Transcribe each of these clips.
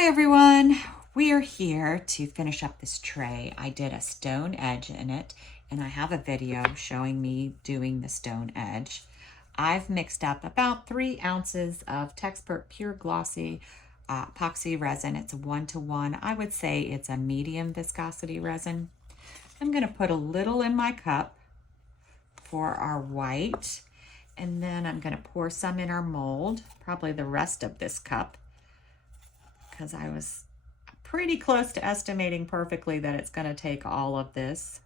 Hi everyone, we are here to finish up this tray. I did a stone edge in it and I have a video showing me doing the stone edge. I've mixed up about 3 ounces of Texpert Pure Glossy epoxy resin. It's a 1-to-1. I would say it's a medium viscosity resin. I'm going to put a little in my cup for our white, and then I'm going to pour some in our mold, probably the rest of this cup, because I was pretty close to estimating perfectly that it's going to take all of this.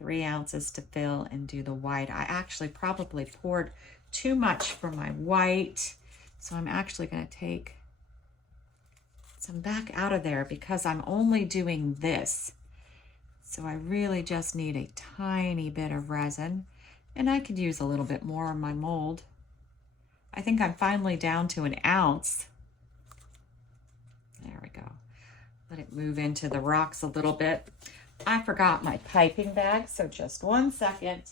3 ounces to fill and do the white. I actually probably poured too much for my white, so I'm actually going to take some back out of there because I'm only doing this. So I really just need a tiny bit of resin, and I could use a little bit more on my mold. I think I'm finally down to 1 ounce. There we go. Let it move into the rocks a little bit. I forgot my piping bag, so just 1 second.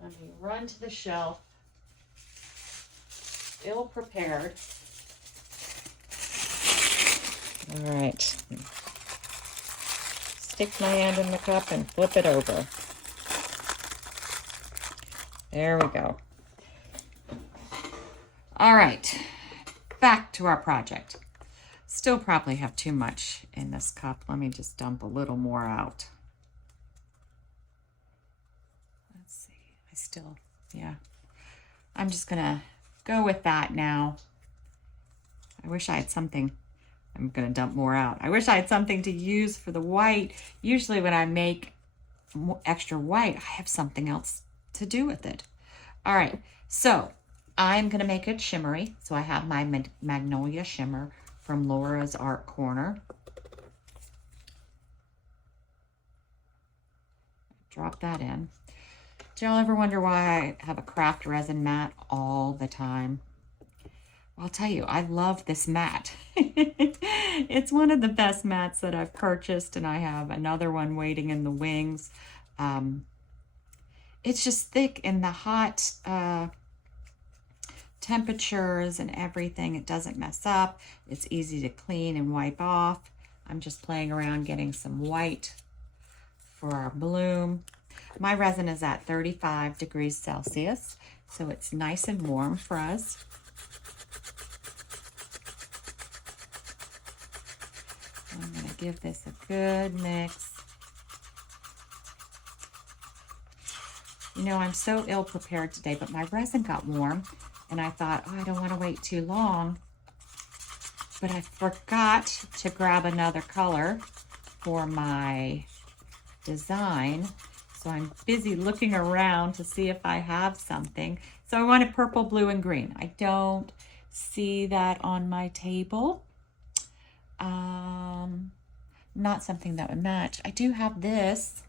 Let me run to the shelf. Ill prepared. All right. Stick my hand in the cup and flip it over. There we go. All right, back to our project. Still probably have too much in this cup. Let me just dump a little more out. Let's see, yeah. I'm just gonna go with that now. I wish I had something. I'm gonna dump more out. I wish I had something to use for the white. Usually when I make extra white, I have something else to do with it. All right, so I'm gonna make it shimmery. So I have my Magnolia Shimmer from Laura's Art Corner. Drop that in. Do y'all ever wonder why I have a craft resin mat all the time? I'll tell you, I love this mat. It's one of the best mats that I've purchased, and I have another one waiting in the wings. It's just thick in the hot temperatures and everything. It doesn't mess up. It's easy to clean and wipe off. I'm just playing around getting some white for our bloom. My resin is at 35 degrees Celsius, so it's nice and warm for us. I'm going to give this a good mix. You know, I'm so ill prepared today, but my resin got warm. And I thought, oh, I don't want to wait too long. But I forgot to grab another color for my design. So I'm busy looking around to see if I have something. So I wanted purple, blue, and green. I don't see that on my table. Not something that would match. I do have this,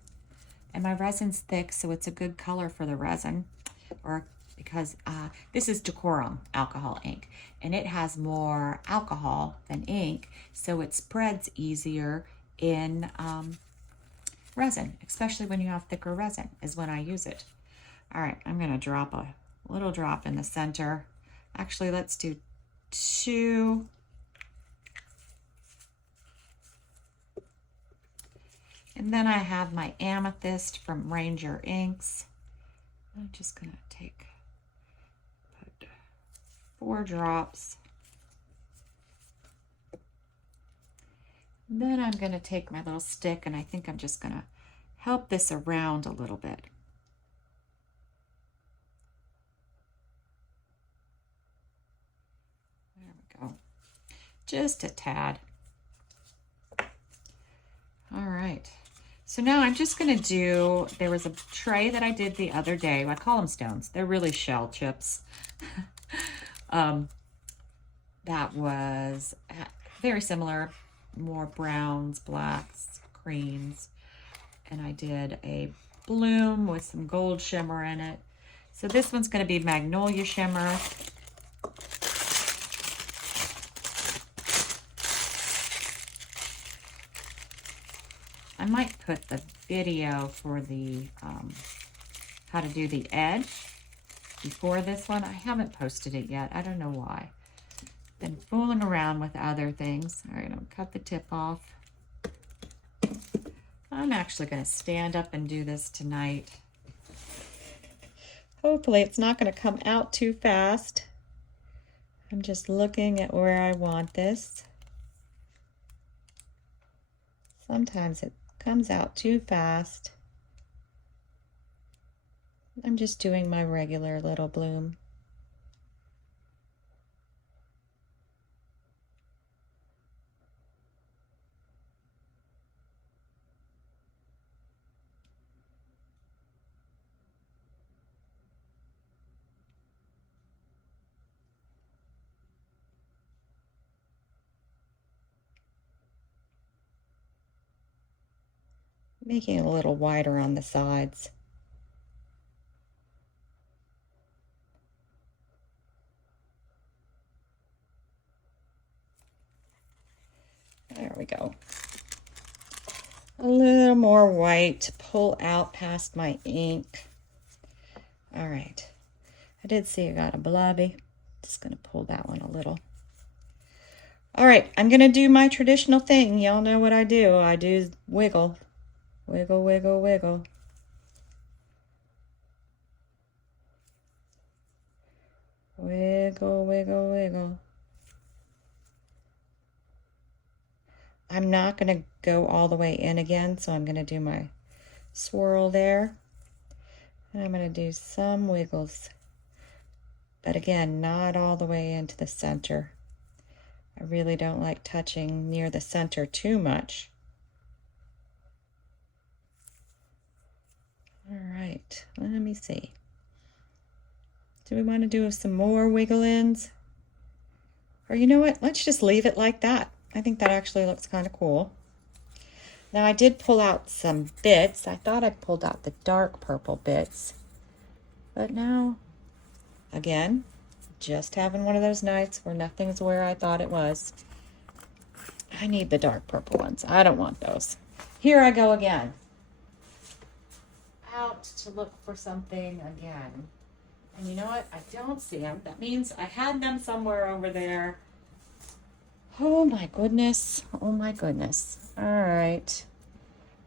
and my resin's thick, so it's a good color for the resin. Because this is Decorum alcohol ink, and it has more alcohol than ink, so it spreads easier in resin, especially when you have thicker resin is when I use it. All right, I'm going to drop a little drop in the center. Actually, let's do 2. And then I have my Amethyst from Ranger Inks. I'm just going to put 4 drops. Then I'm going to take my little stick, and I think I'm just going to help this around a little bit. There we go. Just a tad. All right. So now I'm just going to do, there was a tray that I did the other day. I call them stones. They're really shell chips. That was very similar, more browns, blacks, creams. And I did a bloom with some gold shimmer in it. So this one's going to be Magnolia Shimmer. I might put the video for the how to do the edge before this one. I haven't posted it yet. I don't know why. been fooling around with other things. All right, I'll cut the tip off. I'm actually going to stand up and do this tonight. Hopefully it's not going to come out too fast. I'm just looking at where I want this. Sometimes it comes out too fast. I'm just doing my regular little bloom. Making it a little wider on the sides. There we go. A little more white to pull out past my ink. All right. I did see I got a blobby. Just going to pull that one a little. All right, I'm going to do my traditional thing. Y'all know what I do. I do wiggle. Wiggle, wiggle, wiggle. Wiggle, wiggle, wiggle. I'm not going to go all the way in again, so I'm going to do my swirl there. And I'm going to do some wiggles. But again, not all the way into the center. I really don't like touching near the center too much. All right, let me see. Do we want to do some more wiggle ins? Or you know what, let's just leave it like that. I think that actually looks kind of cool. Now I did pull out some bits. I thought I pulled out the dark purple bits. But now, again, just having one of those nights where nothing's where I thought it was. I need the dark purple ones. I don't want those. Here I go again. Out to look for something again. And you know what? I don't see them. That means I had them somewhere over there. Oh my goodness. Oh my goodness. All right.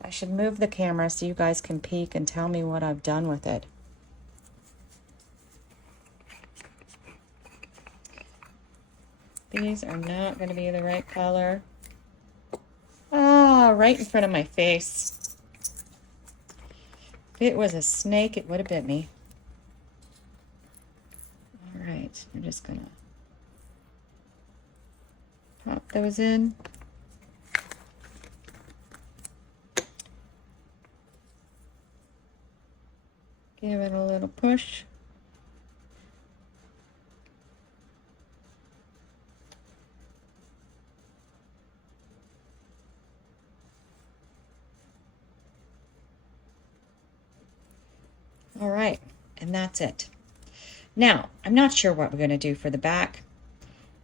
I should move the camera so you guys can peek and tell me what I've done with it. These are not going to be the right color. Ah, right in front of my face. If it was a snake, it would have bit me. All right, I'm just going to pop those in. Give it a little push. All right, and that's it. Now, I'm not sure what we're going to do for the back.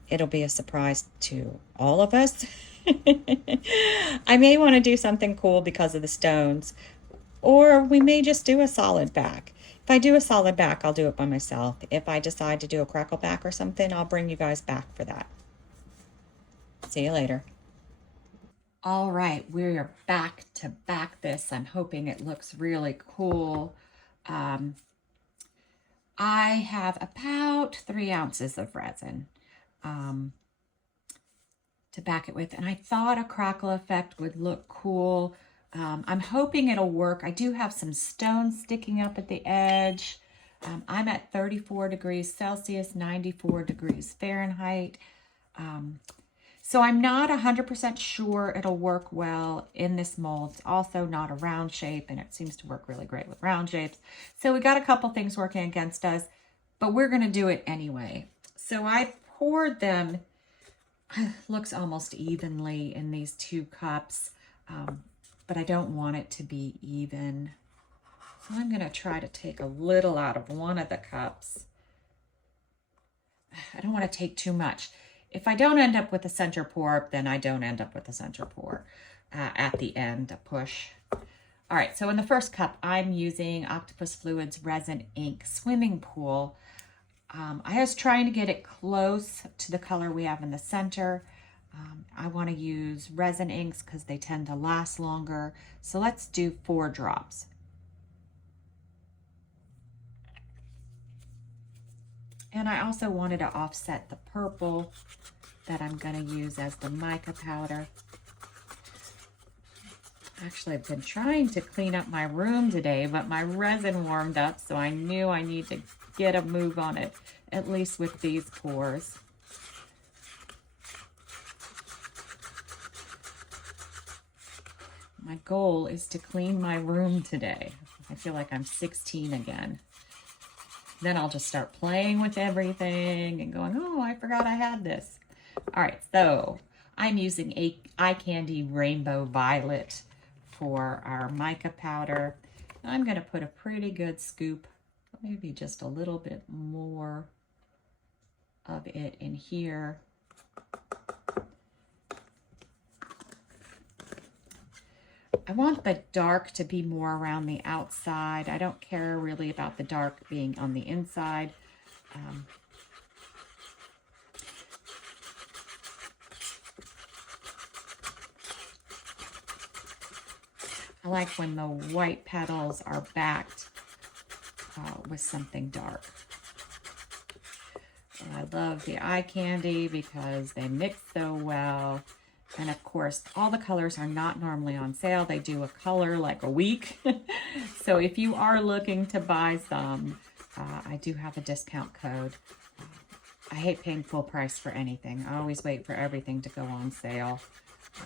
It'll be a surprise to all of us. I may want to do something cool because of the stones, or we may just do a solid back. If I do a solid back, I'll do it by myself. If I decide to do a crackle back or something, I'll bring you guys back for that. See you later. All right, we're back to back this. I'm hoping it looks really cool. I have about 3 ounces of resin to back it with, and I thought a crackle effect would look cool. I'm hoping it'll work. I do have some stones sticking up at the edge. I'm at 34 degrees Celsius, 94 degrees Fahrenheit. So I'm not 100% sure it'll work well in this mold. It's also not a round shape, and it seems to work really great with round shapes. So we got a couple things working against us, but we're going to do it anyway. So I poured them, looks almost evenly in these 2 cups, but I don't want it to be even. So I'm going to try to take a little out of one of the cups. I don't want to take too much. If I don't end up with a center pour, then I don't end up with a center pour at the end, a push. All right, so in the first cup, I'm using Octopus Fluids Resin Ink Swimming Pool. I was trying to get it close to the color we have in the center. I want to use resin inks because they tend to last longer. So let's do 4 drops. And I also wanted to offset the purple that I'm going to use as the mica powder. Actually, I've been trying to clean up my room today, but my resin warmed up, so I knew I need to get a move on it, at least with these pours. My goal is to clean my room today. I feel like I'm 16 again. Then I'll just start playing with everything and going, oh, I forgot I had this. All right, so I'm using Eye Candy Rainbow Violet for our mica powder. I'm going to put a pretty good scoop, maybe just a little bit more of it in here. I want the dark to be more around the outside. I don't care really about the dark being on the inside. I like when the white petals are backed with something dark. And I love the eye candy because they mix so well. And of course, all the colors are not normally on sale. They do a color like a week. So if you are looking to buy some, I do have a discount code. I hate paying full price for anything. I always wait for everything to go on sale.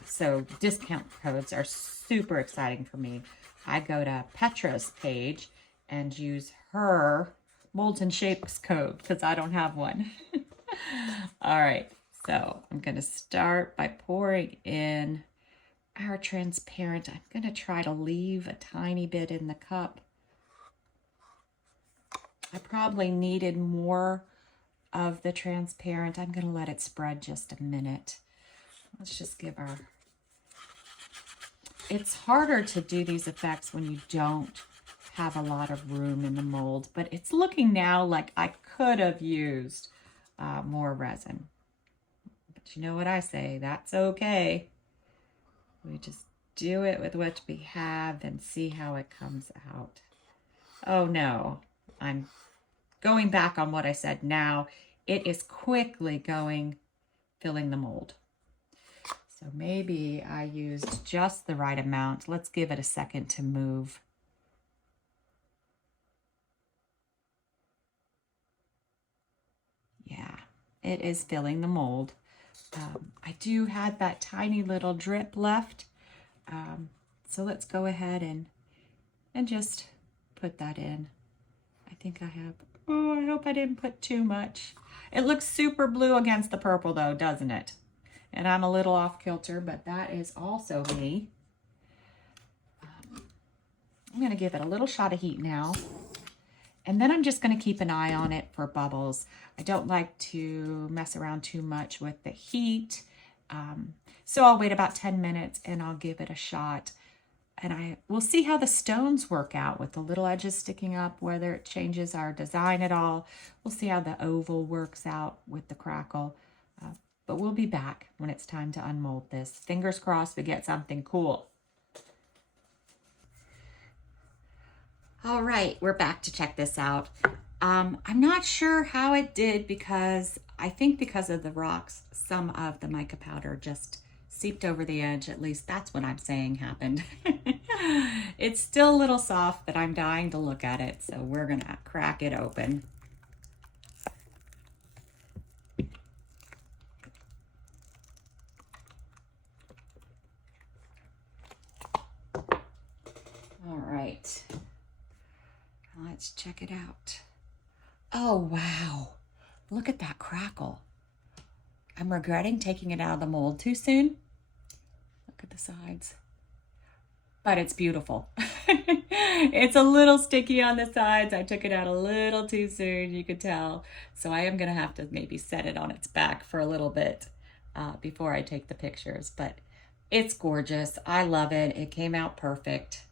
So discount codes are super exciting for me. I go to Petra's page and use her Molds and Shapes code because I don't have one. All right. So I'm going to start by pouring in our transparent. I'm going to try to leave a tiny bit in the cup. I probably needed more of the transparent. I'm going to let it spread just a minute. Let's just give our... It's harder to do these effects when you don't have a lot of room in the mold, but it's looking now like I could have used more resin. But you know what I say, that's okay. We just do it with what we have and see how it comes out. Oh no, I'm going back on what I said now. It is quickly filling the mold. So maybe I used just the right amount. Let's give it a second to move. Yeah, it is filling the mold. I do have that tiny little drip left. So let's go ahead and just put that in. I think I have, oh, I hope I didn't put too much. It looks super blue against the purple though, doesn't it? And I'm a little off kilter, but that is also me. I'm gonna give it a little shot of heat now. And then I'm just gonna keep an eye on it for bubbles. I don't like to mess around too much with the heat. So I'll wait about 10 minutes and I'll give it a shot. And we'll see how the stones work out with the little edges sticking up, whether it changes our design at all. We'll see how the oval works out with the crackle. But we'll be back when it's time to unmold this. Fingers crossed we get something cool. All right, we're back to check this out. I'm not sure how it did because I think because of the rocks, some of the mica powder just seeped over the edge. At least that's what I'm saying happened. It's still a little soft, but I'm dying to look at it. So we're gonna crack it open. All right, let's check it out. Oh, wow. Look at that crackle. I'm regretting taking it out of the mold too soon. Look at the sides. But it's beautiful. It's a little sticky on the sides. I took it out a little too soon, you could tell. So I am gonna have to maybe set it on its back for a little bit before I take the pictures. But it's gorgeous. I love it. It came out perfect.